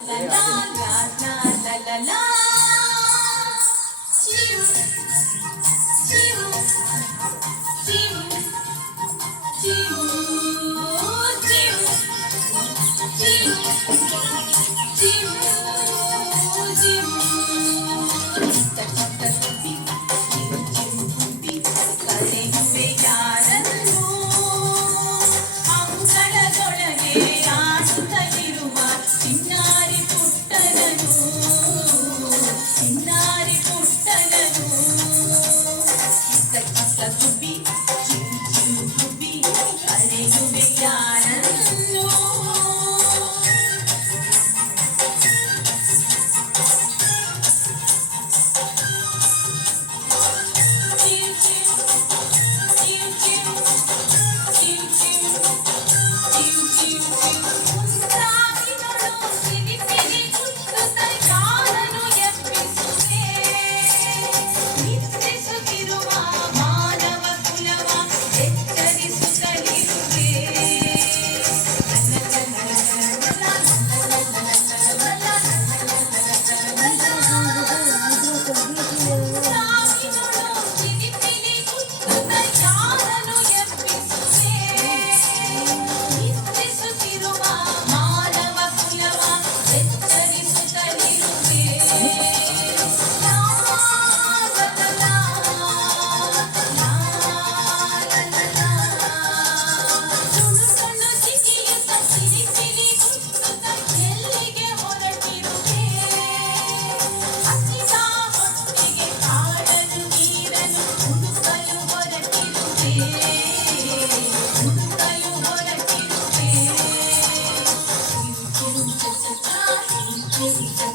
La la la la la la la. Chiu, chiu, chiu, chiu, chiu, chiu, chiu, chiu. Chitta chitta tupi, chiu chiu tupi, ಕರೆಯುವೆ ಯಾರನ್ನು ಅಂಗಳದೊಳಗೆ ಆಡುತ್ತಲಿರುವ ಚಿನ್ನಾರಿ ಪುಟ್ಟನನು ಚಿನ್ನಾರಿ ಪುಟ್ಟನನು ಚಿತ್ತ ಚಿತ್ತ ತುಬಿ ಚಿವು ಚಿವು ತುಬಿ ಕರೆಯುವೆ ಯಾರನ್ನು ಚಿವು ಚಿವು ಚಿವು ಚಿವು ಚಿವು ಚಿವು ಚಿವು ಚಿವು ಮುಂದಾಗಿನೊಳು ಸಿರಿ ಸಿರಿ ಚುಚ್ಚುತ್ತ ಕಾಲನು ಎಬ್ಬಿಸುವೆ ನಿದ್ರಿಸುತ್ತಿರುವ ಮಾನವ ಕುಲವ ಎಚ್ಚರಿಸುತ್ತಲಿರುವೆ ಮುಂದಾಗಿನೊಳು ಸಿರಿ ಸಿರಿ ಚುಚ್ಚುತ್ತ ಕಾಲನು ಎಬ್ಬಿಸುವೆ ನಿದ್ರಿಸುತ್ತಿರುವ ಮಾನವ ಕುಲವ ಎಚ್ಚರಿಸುತ್ತಲಿರುವೆ ಲಾ ಲಾ ಲಾ ಲಾ ಲಾ ಸುಳು ಸುಳು ಜಿಗಿಯುತ್ತ ಸಿರಿ ಸಿರಿ ಗುಚ್ಚುತ್ತ ಎಲ್ಲಿಗೆ ಹೊರಟಿರುವೆ ಹಸಿದ ಹೊಟ್ಟೆಗೆ ಕಾಡಲು ನೀರನ್ನು ಹುಡುಕಲು ಹೊರಟಿರುವೆ ಹುಡುಕಲು ಹೊರಟಿರುವೆ ಚಿರು ಚಿರು ಚಚ ಚ ಚಿರು ಚಿರು